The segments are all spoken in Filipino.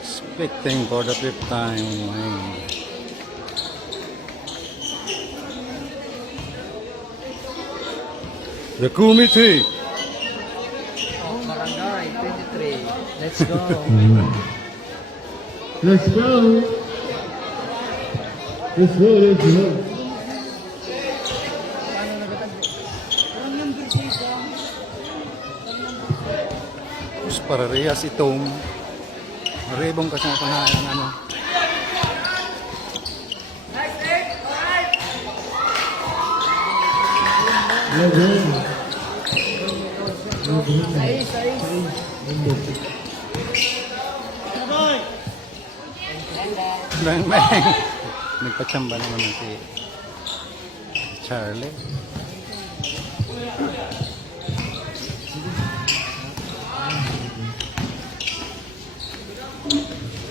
Expecting for the fifth time. The committee. Oh, Barangay 23. Let's go. Let's go. Let's go, let's go. Mas parehas itong maribong kasi na panahan ano. Bang bang. Nagpatsamba naman si Charlie.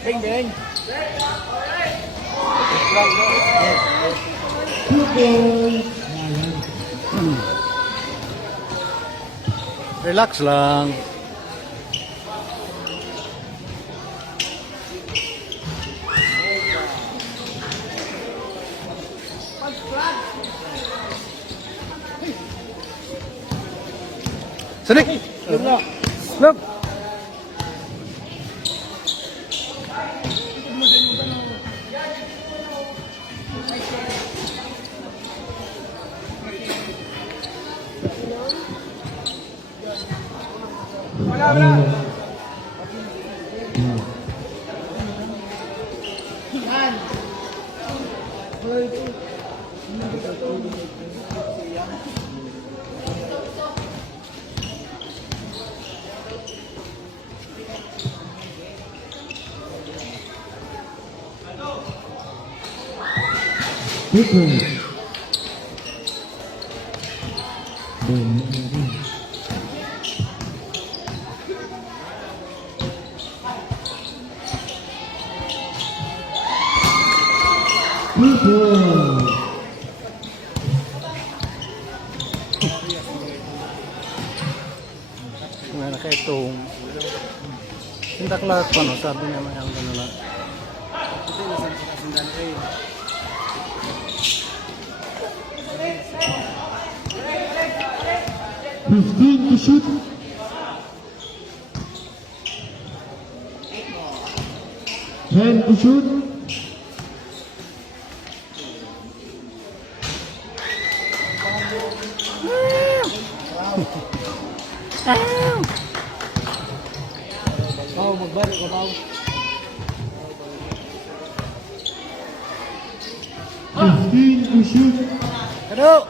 Ding ding. Relax lang. Sini. Look. Ngayon kaya itong tindak lahat pa no, sabi niya may ang gano'n lang. To shoot. 10 to shoot. Oh, magbalik ka ba? 15 to shoot. Kado!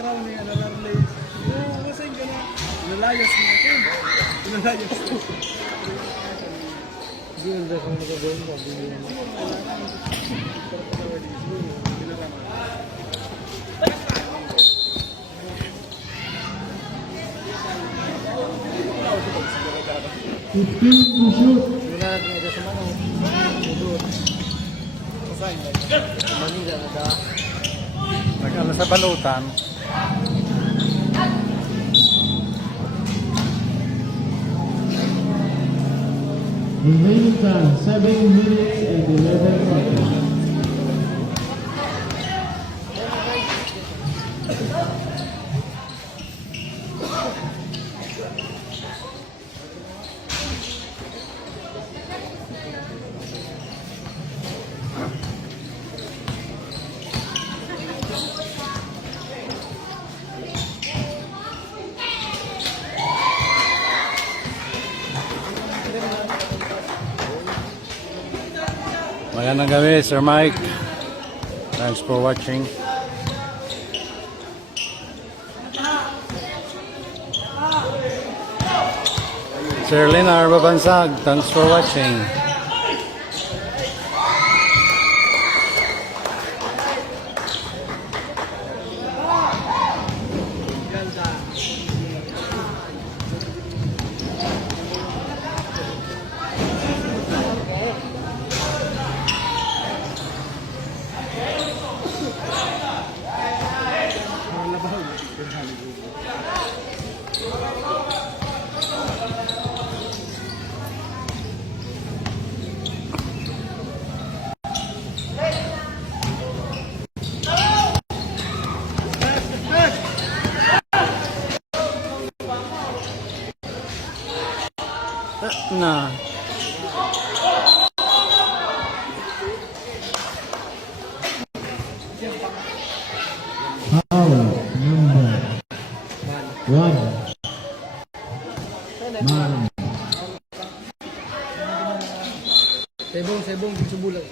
Para niya nalalay. Masayin ka na. Nalayas mo ito. Nalayas mo. Ganda kang magagawin ba? Wala natin ito sa Manong. Manila na da. Nag-ano sa balutan. Remaining time 7 minutes and 11 seconds. Magandang gabi, Sir Mike. Thanks for watching. Sir Lenar Babansag, thanks for watching. na. Foul number 1. Mann. Sebong, subulan.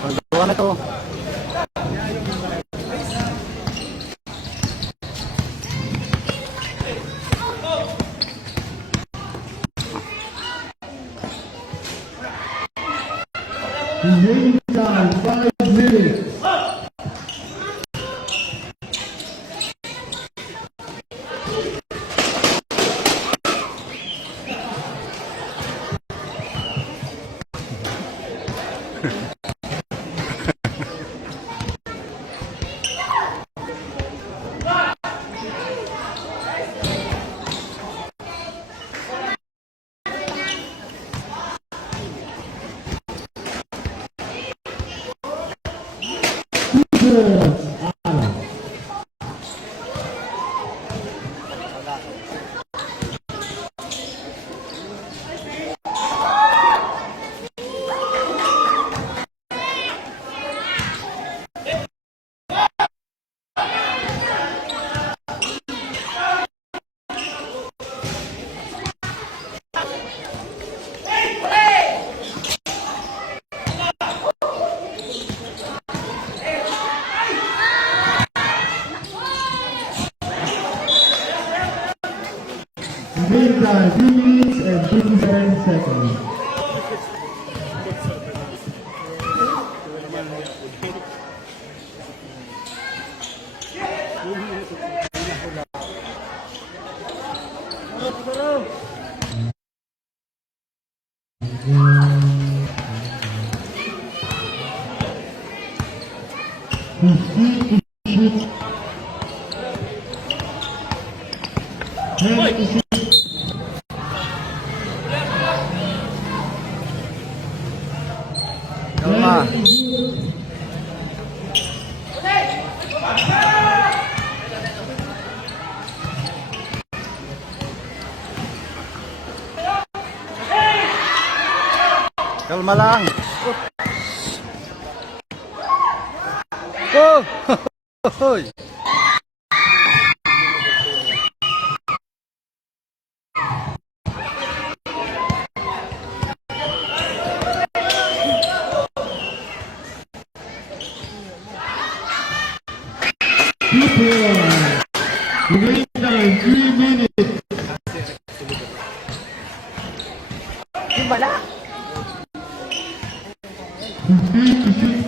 Pagawa na to. Remaining time 5 minutes. Remaining time 3 minutes and 57 seconds. Kalma. Kalma lang. Oh! Hoy! Remaining time 3 minutes. Bala. 15 to shoot.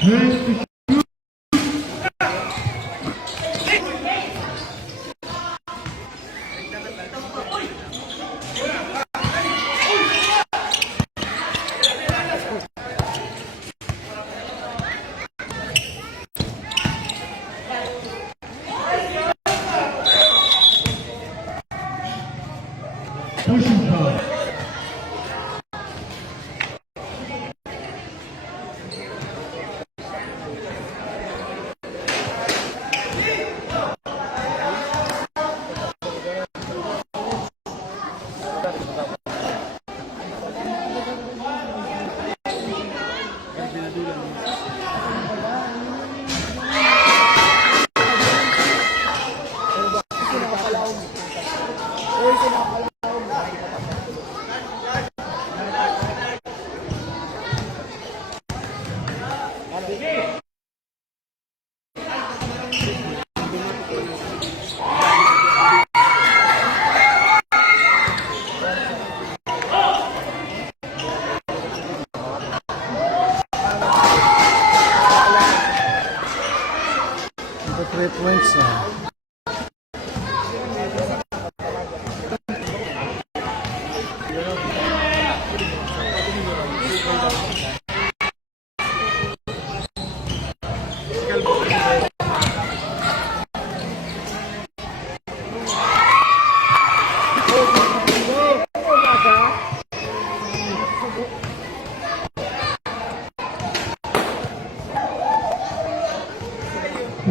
10 to shoot. Pushing foul.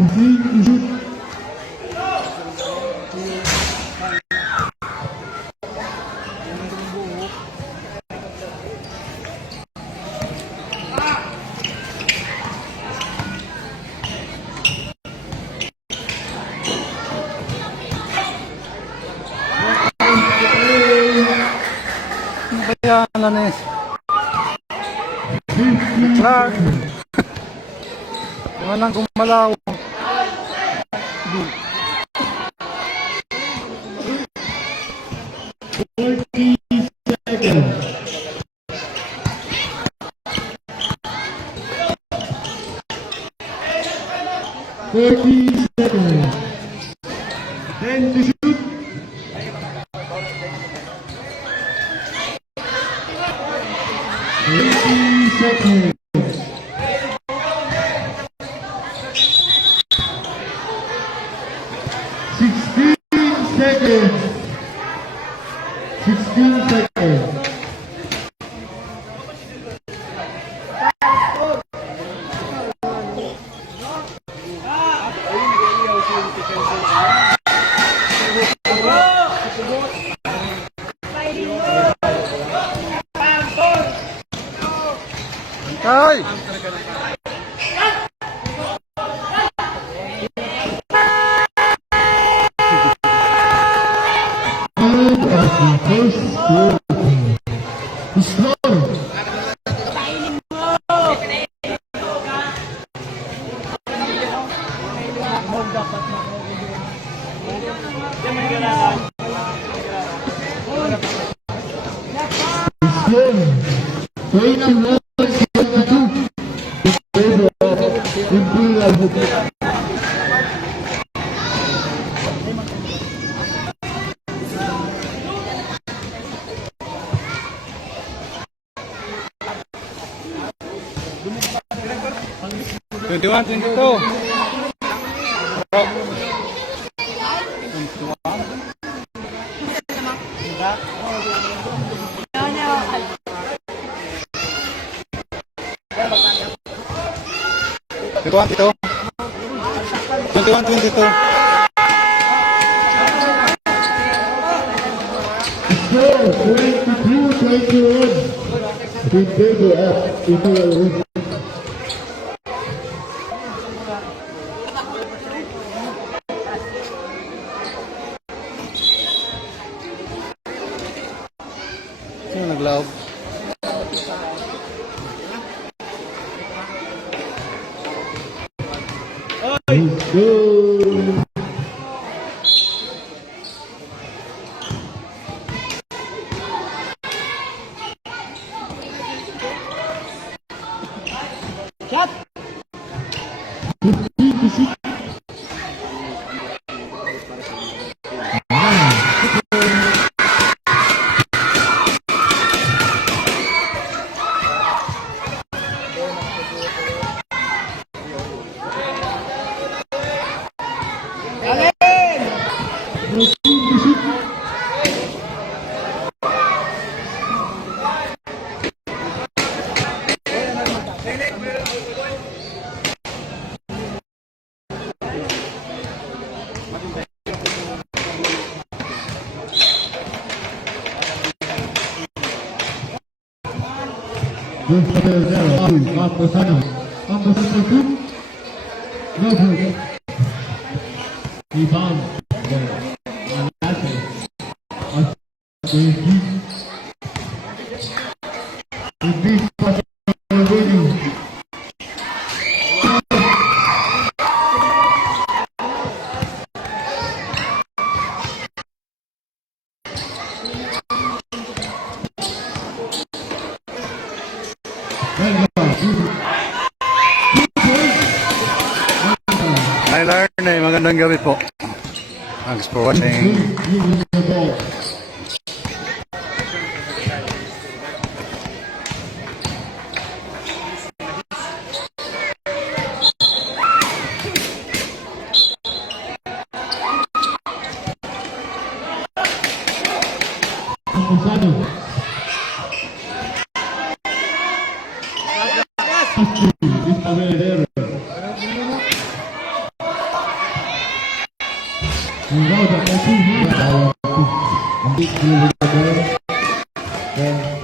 15 to shoot. Bayaan lang eh. Clark. Walang gumalaw. 40 seconds. 40 seconds. 10 to shoot. 20 seconds. 16 seconds. 16 seconds. Ay! First score. Score. Imperial Twenty-one, 22. Twenty-one, 22. 21, 22. score 22-21. In favor of Imperial. Sino naglaog? Let's go. Shot! 15 to shoot. Campos shoot. No good. Rebound. Hi Larn, magandang gabi po. Thanks for watching. deal with the ball. Then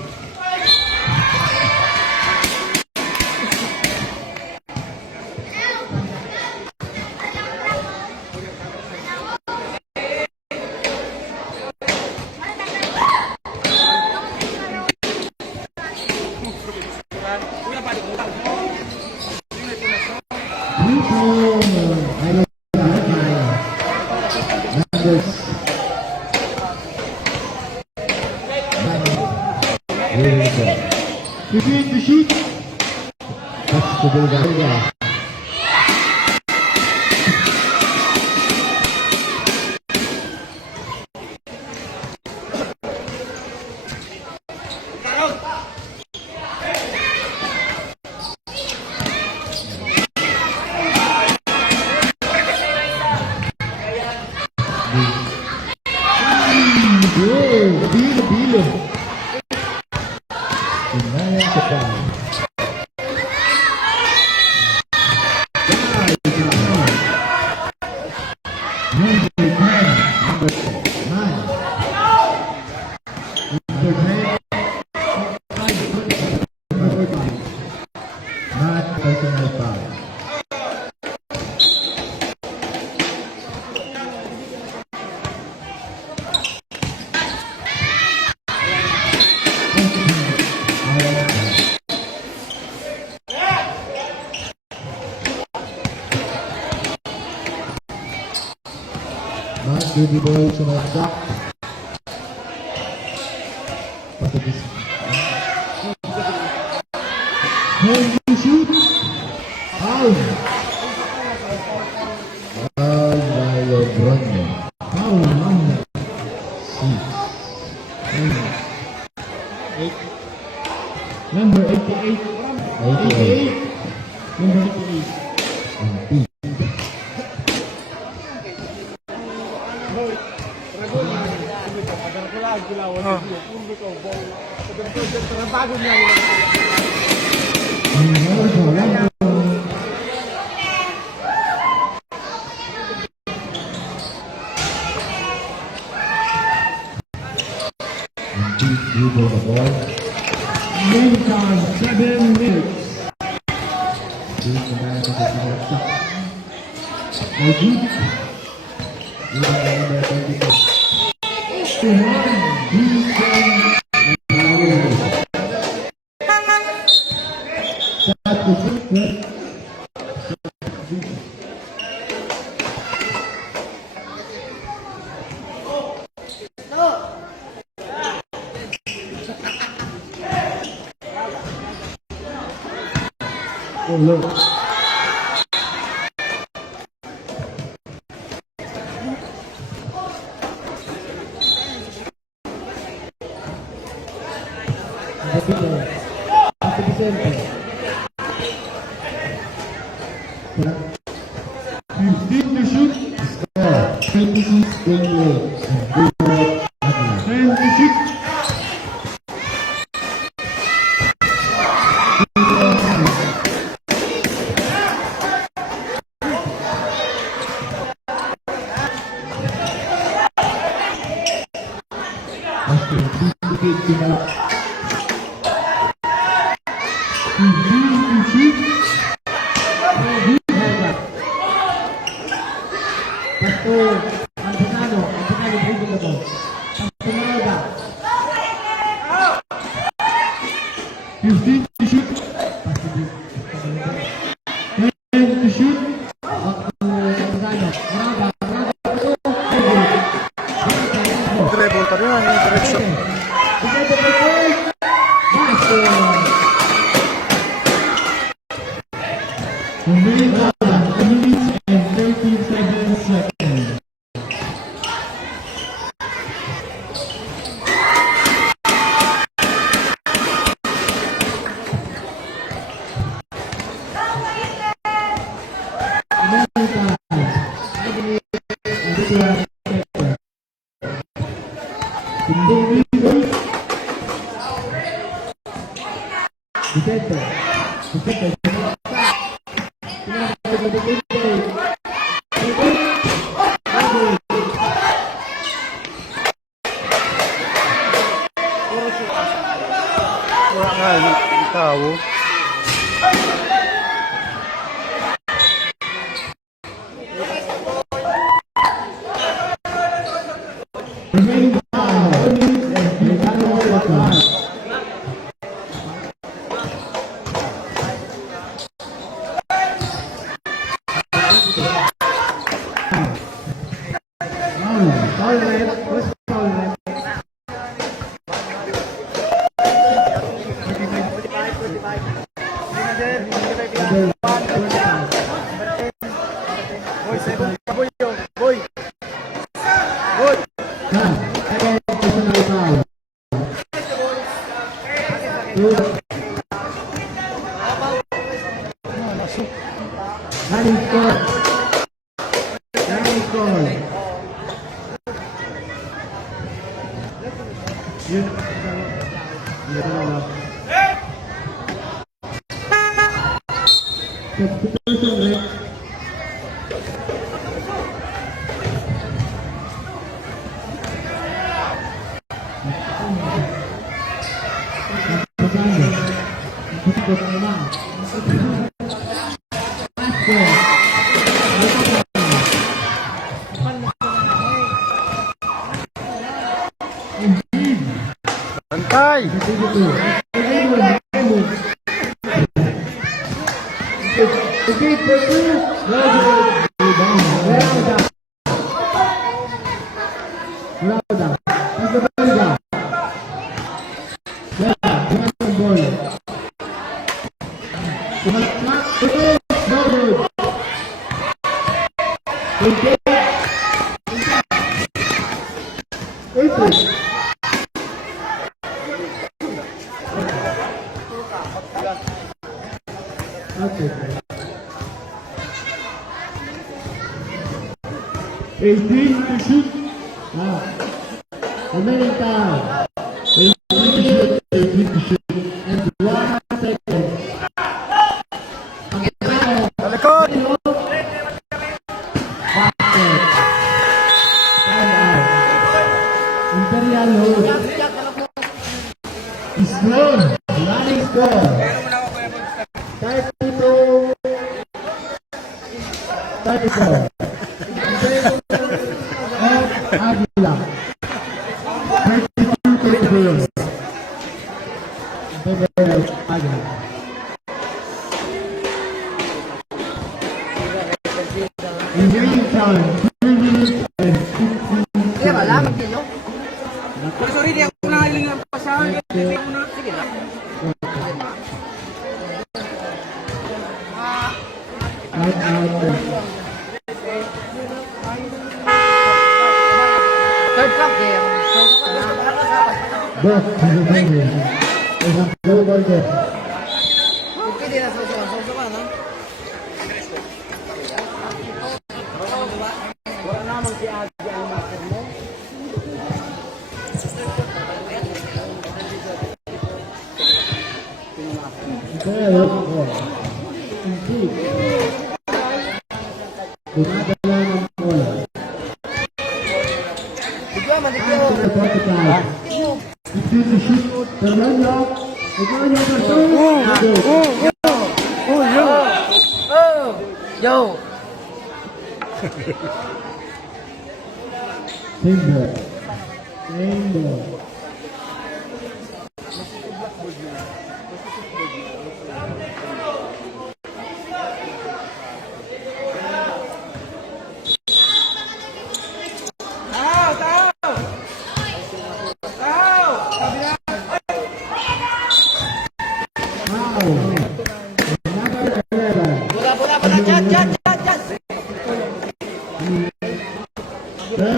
to shoot. That's the Belga. Bilo. Lumayan ka pa. Not personal foul. Baby boy sa mga sak. Pasagis. Hold you shoot. Out. Araojr. Foul number 6. Number 88. 88. Number 88. You go the ball. Game time, 7 minutes. Oh, look. Wala nga yung tao. Bantay! Talikod! Imperial Sloan, running score. Type 2. Type 4. Agila. 32-0. Imperial Agila. In game time, 3 minutes and 15 seconds. Sorry, di ako nahaling ng pasahan. Sige lang. Third cup there. Both to the venue. There's a goal ball there. Okay din na sa no? Wala namang si Agi ang master mo. Imperial ball. Indeed. Dumadala ng bola. It's to shoot the runner. Yo! Timber. Timber.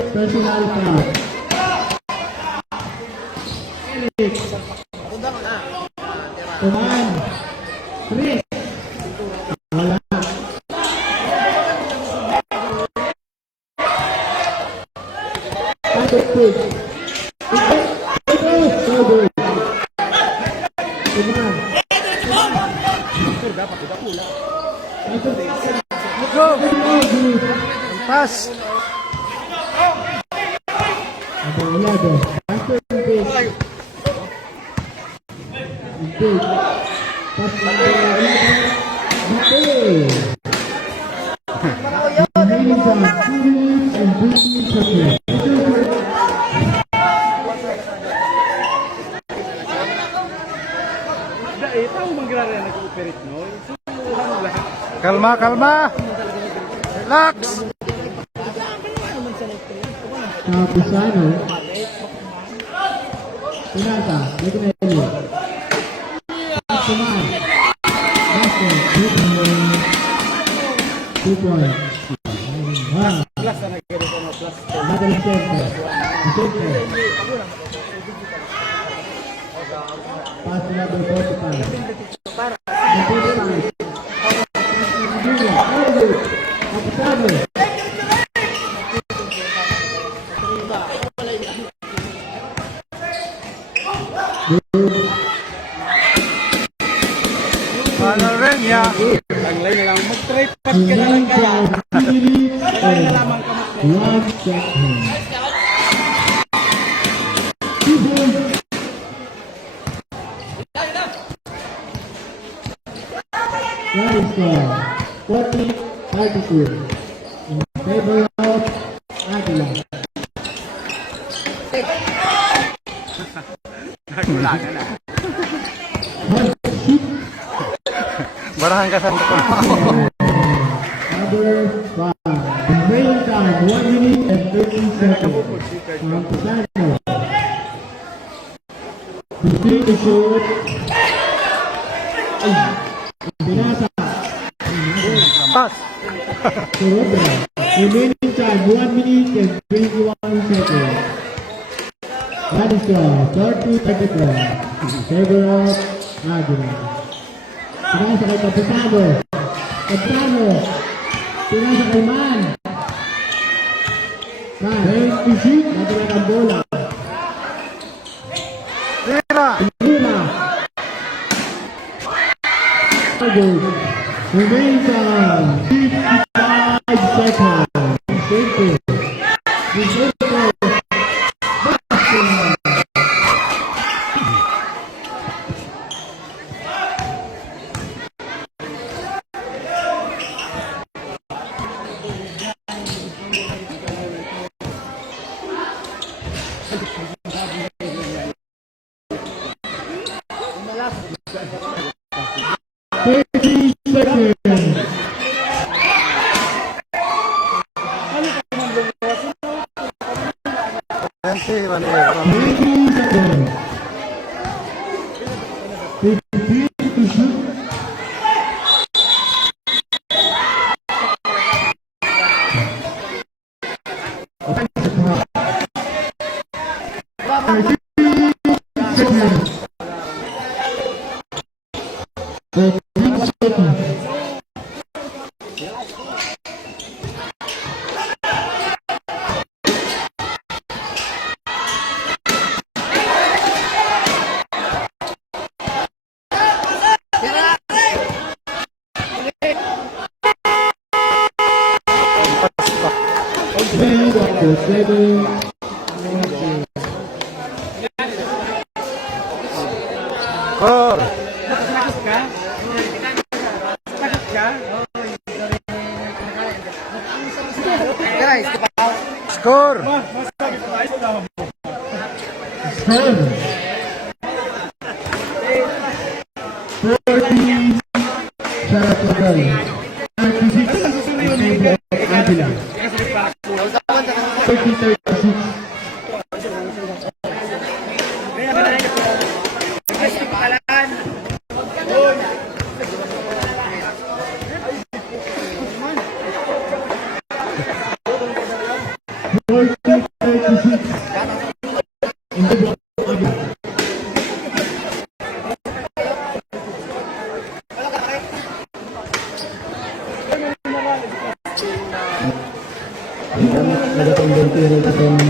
Personal foul. Mann. 3. Wala. Pass! Big. Pass number 11. Mateo. Remaining time 2 minutes and 15 seconds. Ito ang mangyari na nag-operate, no? Isusuhan mo lahat. Kalma, kalma. Relax. Pisano. Pinata. Legazpi. Mann. Basket. 2 points. Plus na nag-ganito na plus. Double center. Pass number 45. 45. Manoriña. Ang line na lang, mag-tripod ka na lang kaya. Line na lamang ka That is 40-32 in favor of Agila. Barahan ka sa Number 5. Remaining time 1 minute and 13 seconds. Pisano. 15 to shoot. Pinasa. Pass. Remaining time 1 minute and 21 seconds. That is 30-34. Favor of Agila. Pinasa kay Kapitano. Kapitano. Pinasa kay Mann. Mann. 20 natural ang bola. Tira. Agila. Remaining time 55 seconds. Thank you. Score. Score.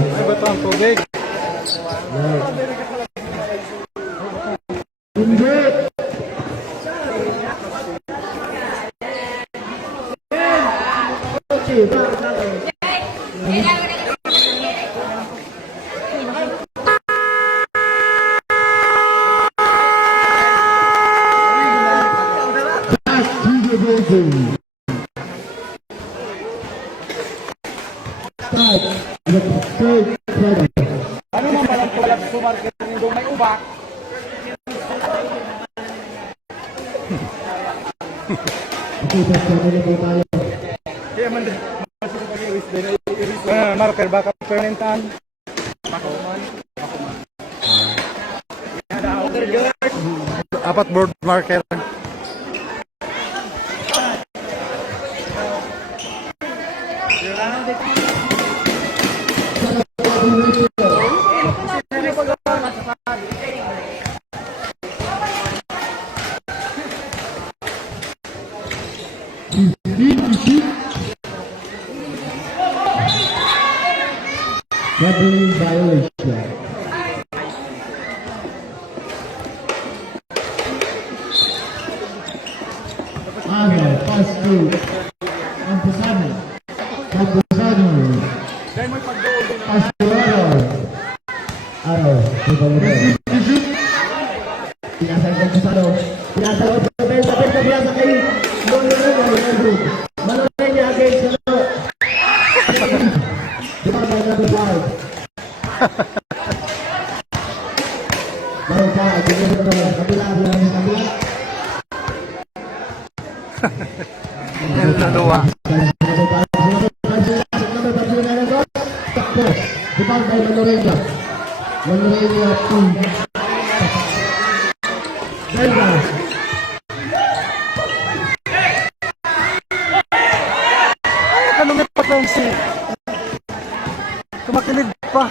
Ay, ba't ang tubig? Sumarket nindo may ubak. Kaya man din. Marker baka permanentan. Apat board marker. Gambling violation. Pass through. Campusano. Pass to Araw. Pinasang Campusano. Pinasang Belga pinasa kay Manoriña against number 5. Yan na dua. Kalumipat lang si kumakilig pa.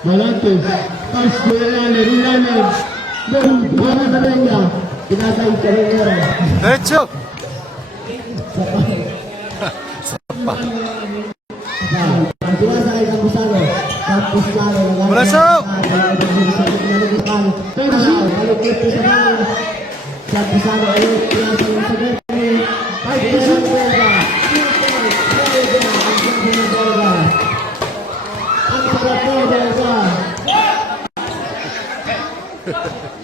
Malantes, pas ilalim, buwan na Belga, pinasay Carrera. Derecho! Pagkasa kay Campusano, Malasok! Campusano ayun, pinasa yung sagot ni Belga. Ang sarap mo, Belga.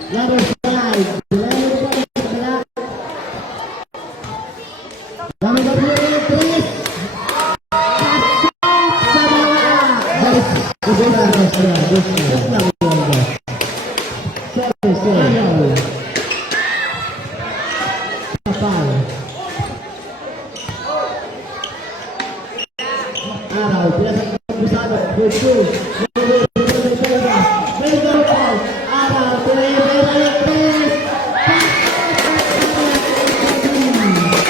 Level 5.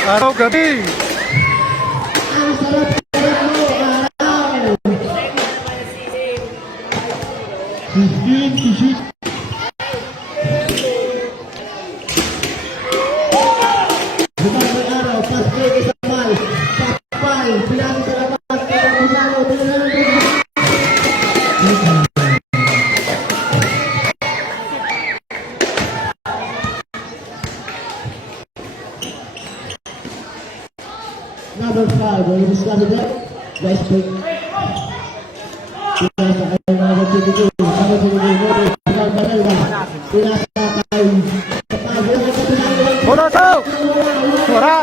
Araw gabi! Number 5, when you discover that, guys, pick. Pinasa kay mga tibigay, mga tibigay mo, pinag Belga, pinasa kay Mura to! Mura!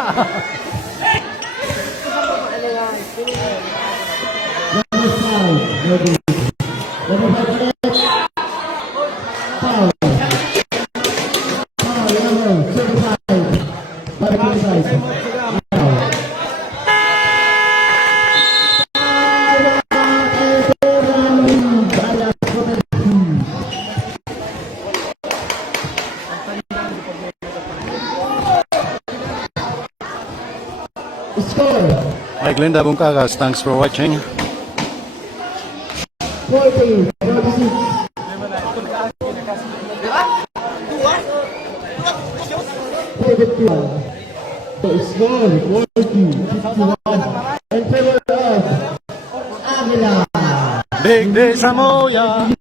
Number 5, ready. Number 5, correct. Foul. Foul, yellow, 35. 5. 4. Hi Glenda Bungkagas, thanks for watching. 40, 46. Score 40, 51. In favor of Agila. Big day Samoya.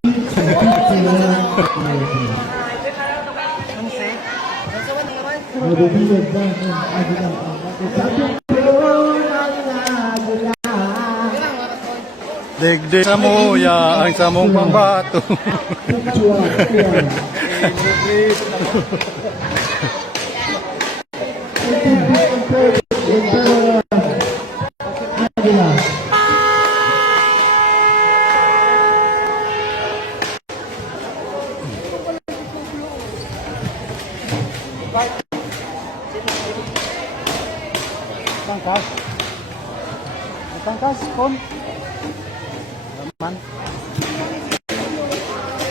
Big day Samoya, ang samong pambato. Tangkas. Tangkas, kon. Mann.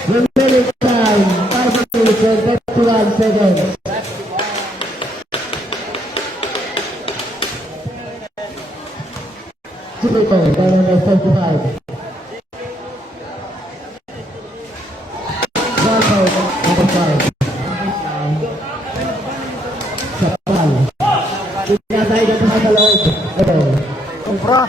Remaining time, 5 minutes and 31 seconds. Typical, by number 35. Number 5. Sapal. Tinatay ka sa loob. Ito. Kumpra.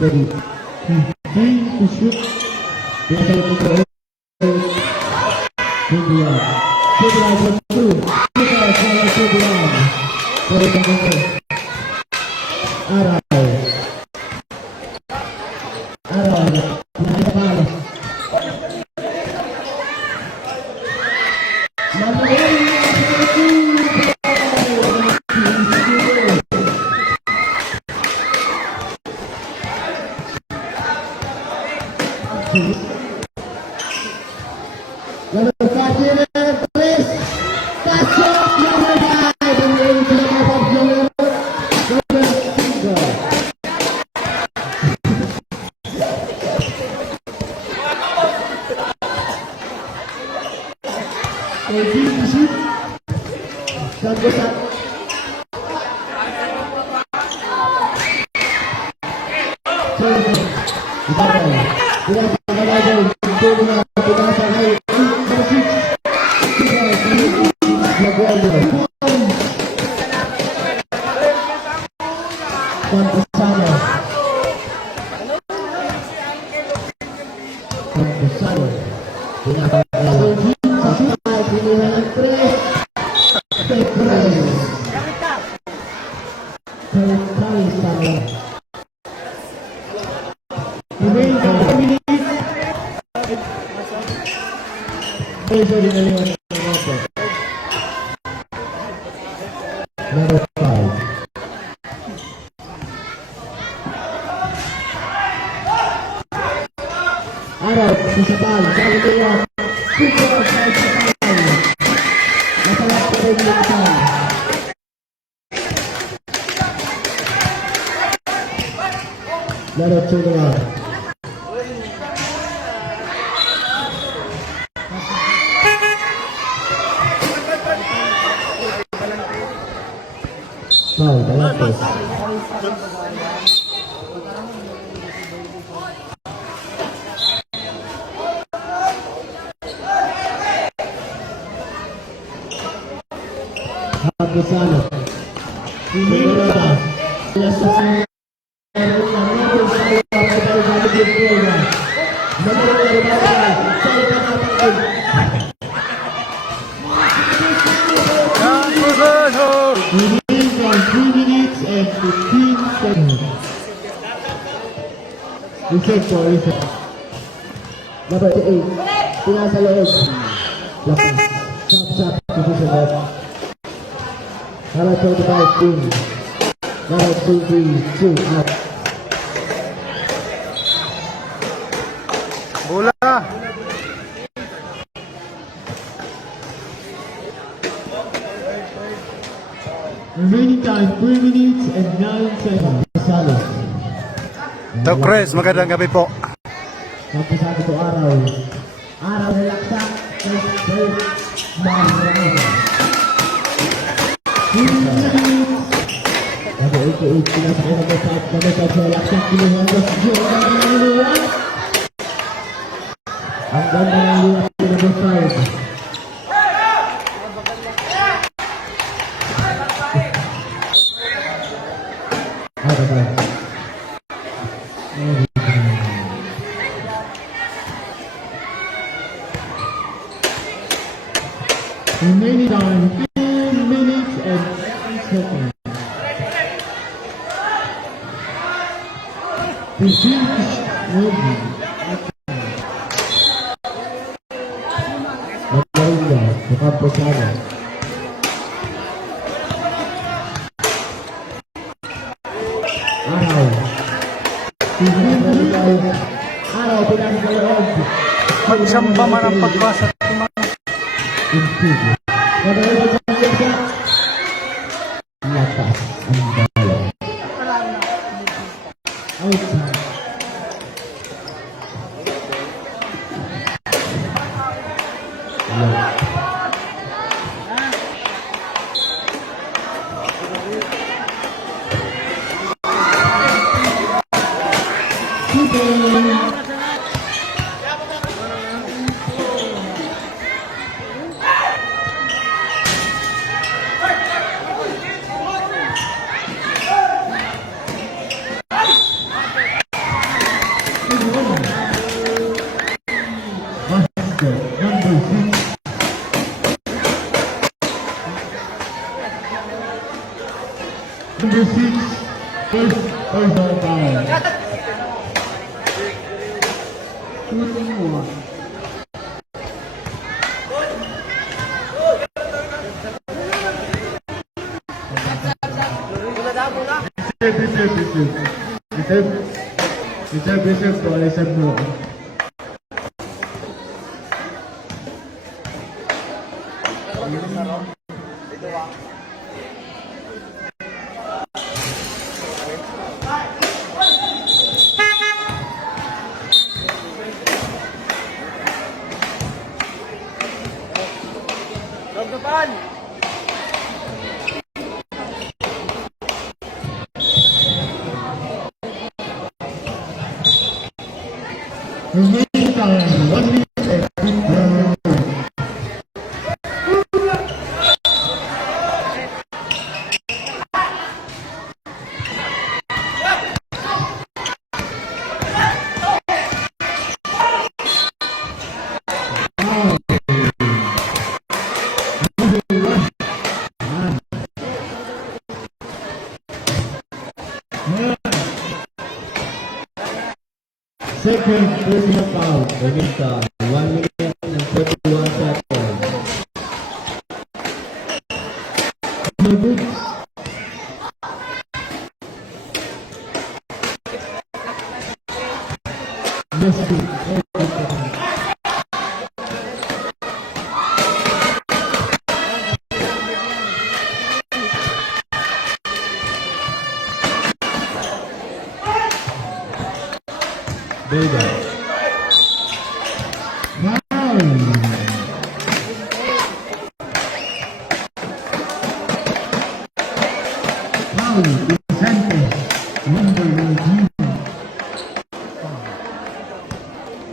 Ready. To shoot. Imperial. For 2. Araojr. Number 5. Arab, Chrstphr, Sangguniang, masalah kebenaran. Number 2. Foul, Balapos. Habisana. Espineda. Number 8, pinasa loob. Lapas. Sap-sap, position left. Number 25, in. Number 22, out. Bola. Remaining time 3 minutes and 9 seconds. Salah. Doc Chris, magandang gabi po. Tapos sa ito araw. Araw na laksak. Manoriña. Ada itu pinasakay na sa laksak. Kinuhan ko si Jeorge ang luwan. Ang ganda ng luwan sa number 5. Remaining time 2 minutes and 7 seconds. The finish will be Manoriña, sa Kabataan. Araw, pinag-Jeorge. Magsamba man ang pagbasa. Imperial. Lapas ang bala. Outside. Number 6, first personal foul. Shooting 1. Reserve to Alisab mo. Remaining time 1 minute and 15 seconds. Second personal foul. Remaining time 1 minute and 31 seconds. Belga.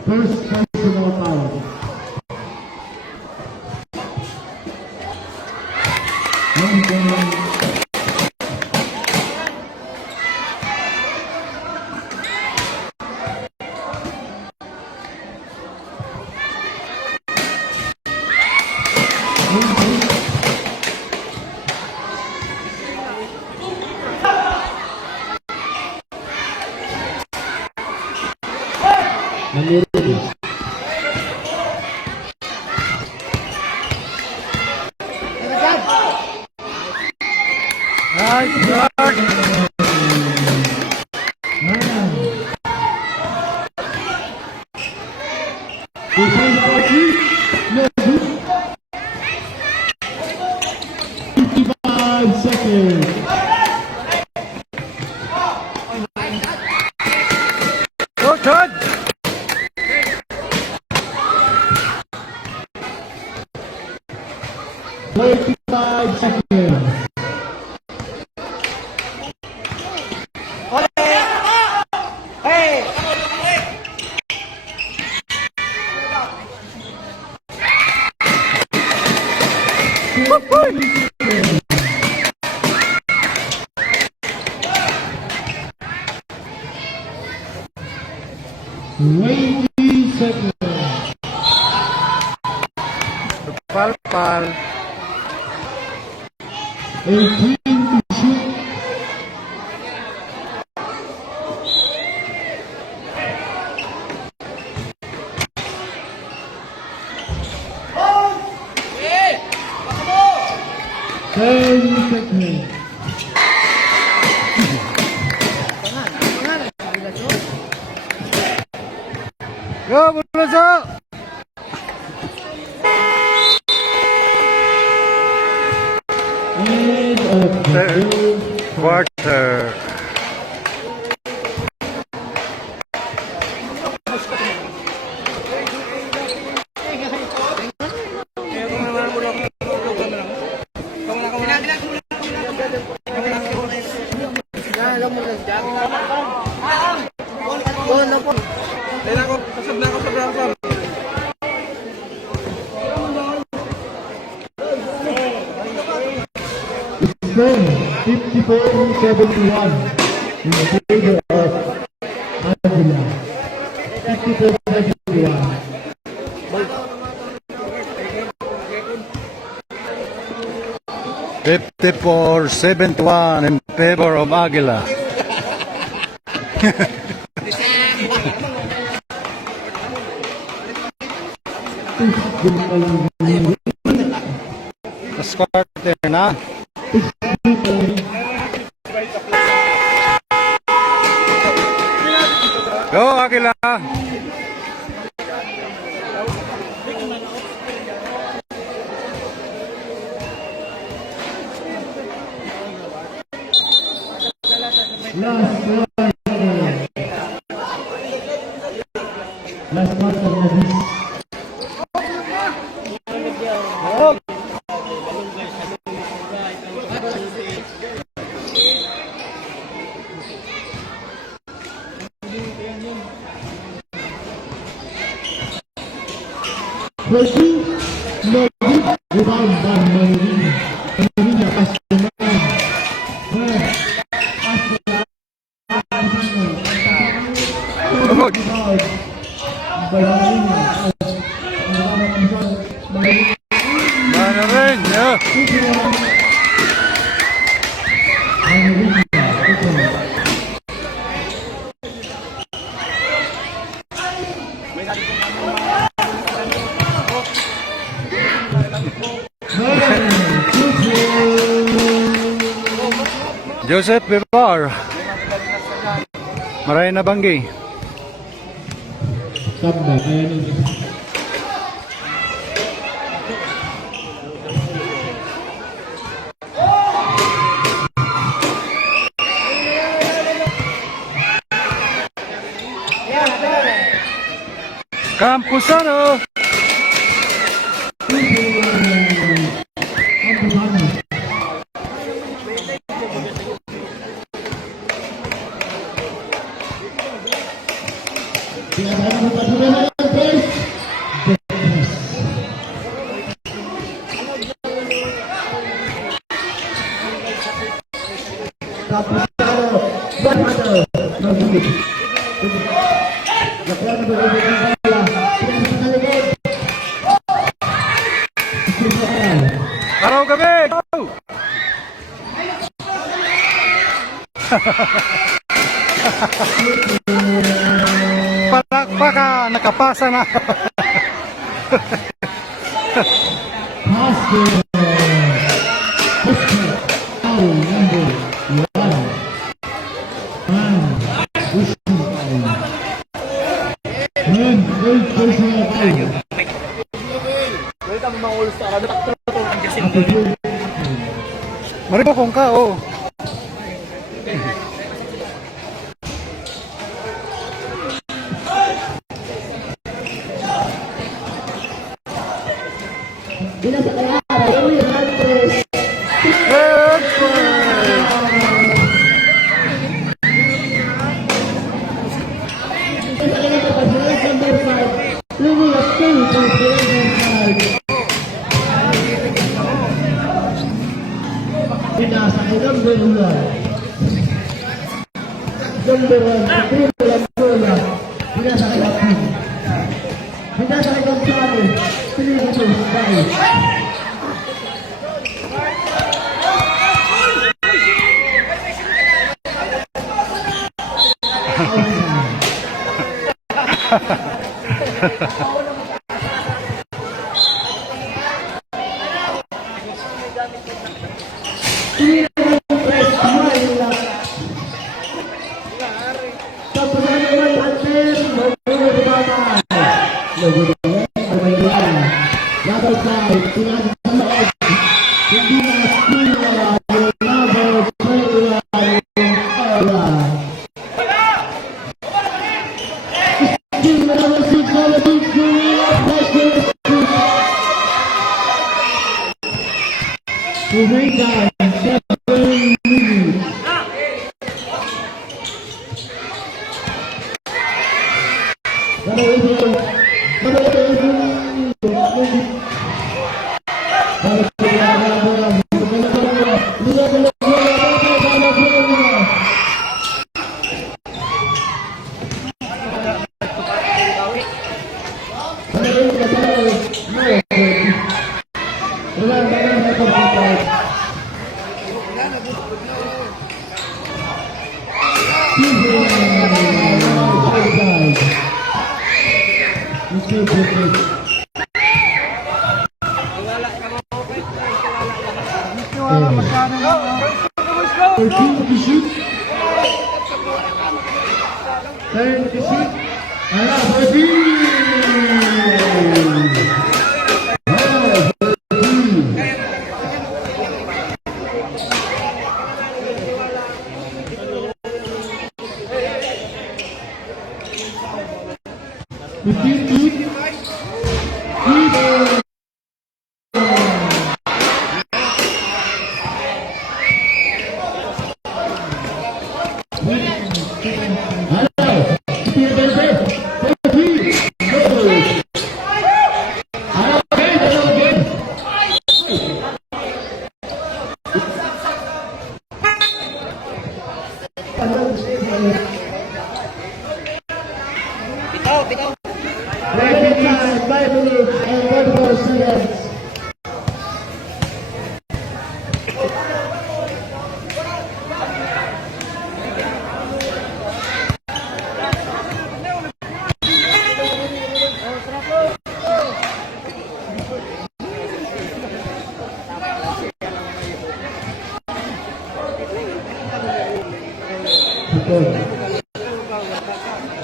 First personal foul. Manoriña. Seconds. 45 seconds. Hey! Seconds. Pal-pal. 18 to shoot. Go, Bulaso! Quarter. Then 54-71 in favor of Agila. 54-71. 54-71 in favor of Agila. Last quarter na. Go, Agila! Last quarter of this. Brgy, no good, rebound by Manoriña. Manoriña pass to Mann. Mann, pass to Mann. Rebound by Manoriña. Manoriña! Joseph Bivar. Maray na banggi. Samba, ayan yung Campusano. Araw gabi! Go! Palakpaka, nakapasa na. Maribo kong ka, oh. Bila sa kaya, number 1. Number 1, Imperial bola. Pinasa kay Kapin. Pinasa kay Kapin. Pinili ko baik.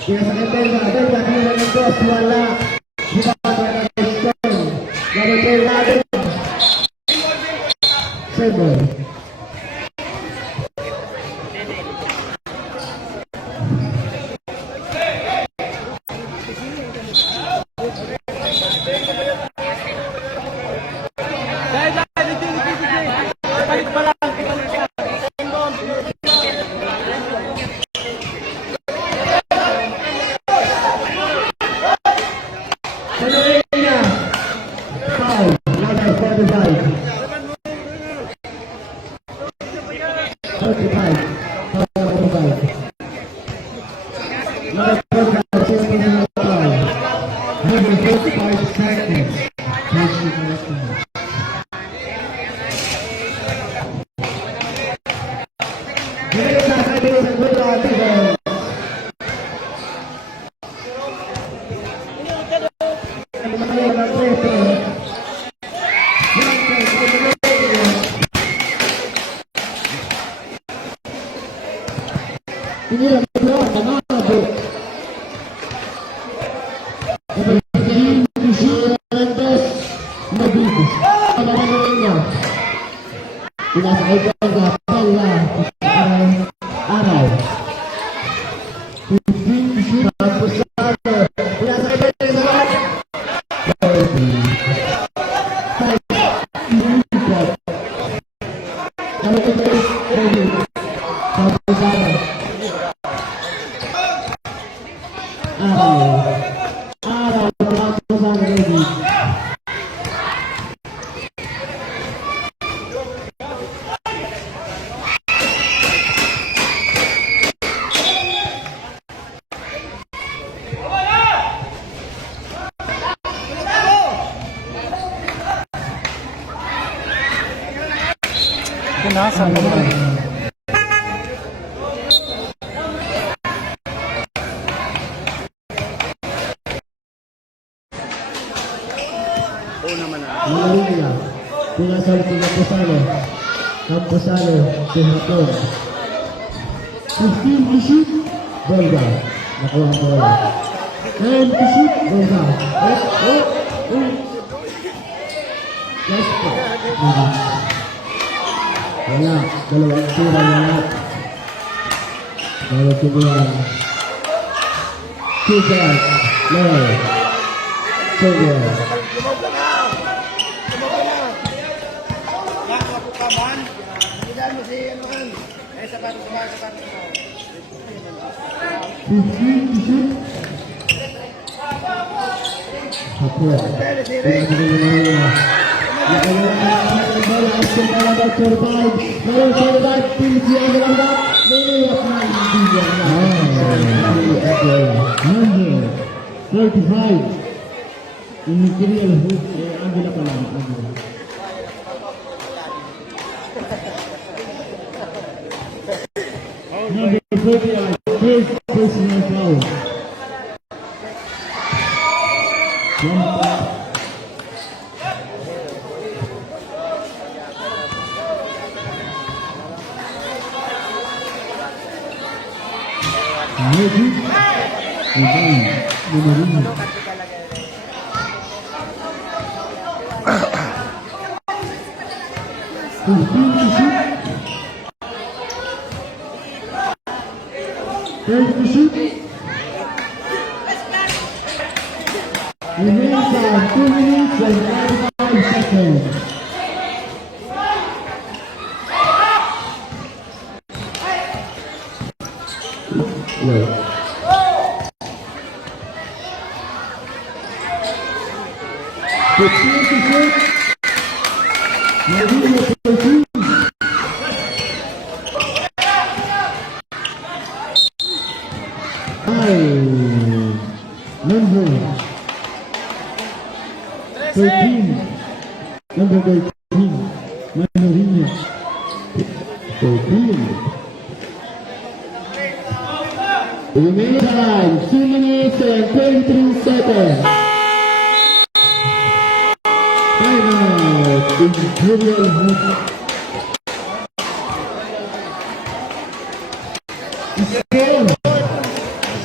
Biasa Belga, Belga kira ng dos, wala. Gumagawa ng stone. Gagawin natin. 7. Manoriña. Foul. Number 45. 45. Number 45. Number 45 seconds. Inilah berdoa mengaku. Lebih Manoriña. Dilaksanakan ke Padilla Araojr. Punasan naman. Manoriña, pinasal sa Camposano, Singapur. 15 to shoot, Belga. Nakuha ang bola. 9 to shoot, Belga. Last po. Wala, dalawang tira wala. Dalawang tira. Super, low. Super. Imperial hook, Agila pa lang, Agila. Number 40, first personal foul. Magic, Manoriña. First to shoot. Remains on 2 minutes and 95 seconds. Low. 15 to shoot. Manoriña 13. Number 13. Number 13. Manoriña. 13. Remaining time 2 minutes and 23 seconds. Timeout. Imperial hook.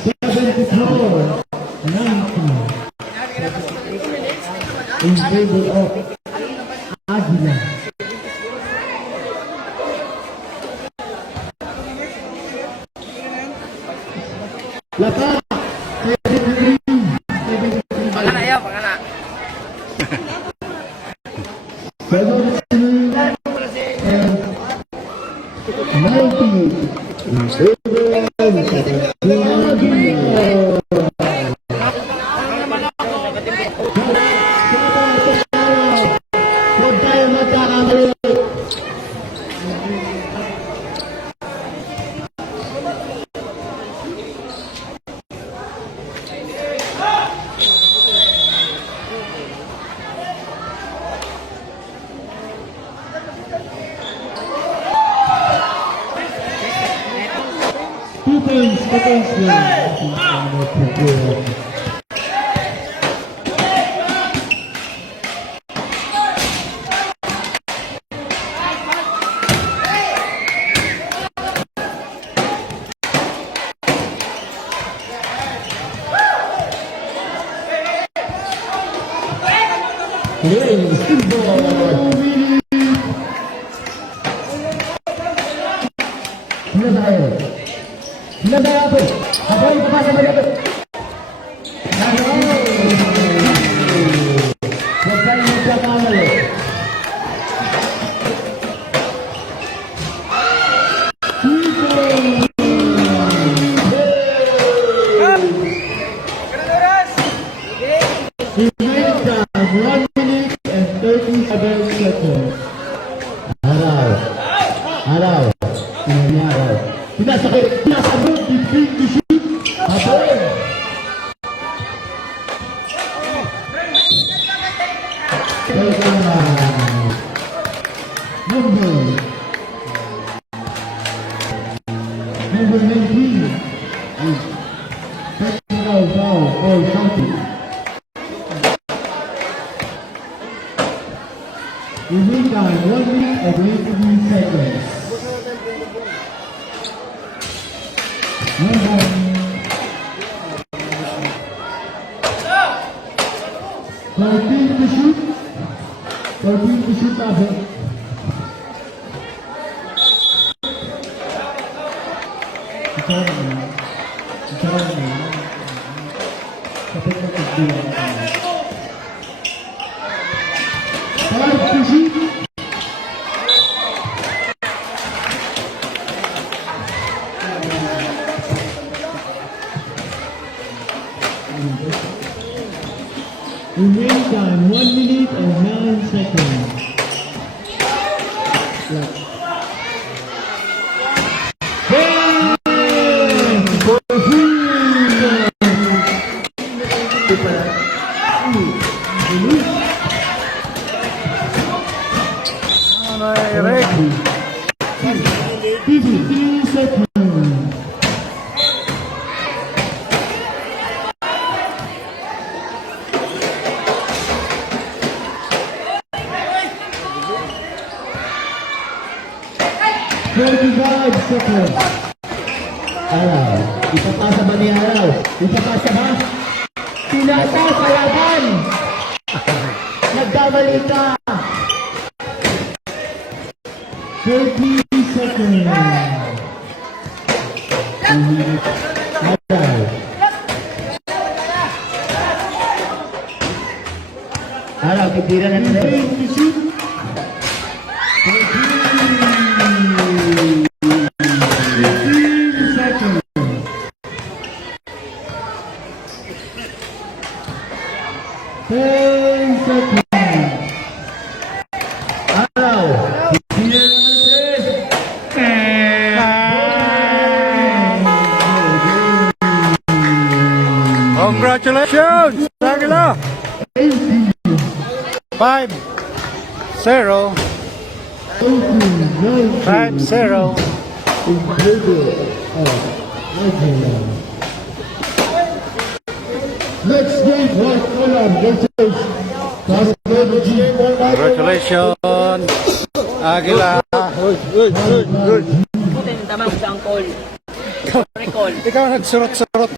Score 74. 90 in favor of Agila. Lapat! Pangana yan, pangana. In favor of Agila. number 19. Technical foul for something. Remaining time 1 minute and 23 seconds. Number 13 to shoot. 13 to shoot natin. Remaining time 1 minute and 9 seconds. Eric. 15 seconds. Araw, ipapasa ba ni Araw? Ipapasa ba? Pinata sa laban! Nagkamali ka! 30 seconds. Araw. Araw, titira na nila. 10 seconds. Araw. Congratulations, Agila. 5-0. 5-0. Next game was Congratulations, Agila. Putin, tamang sa angkol. Recall. Ikaw nagsurot-surot.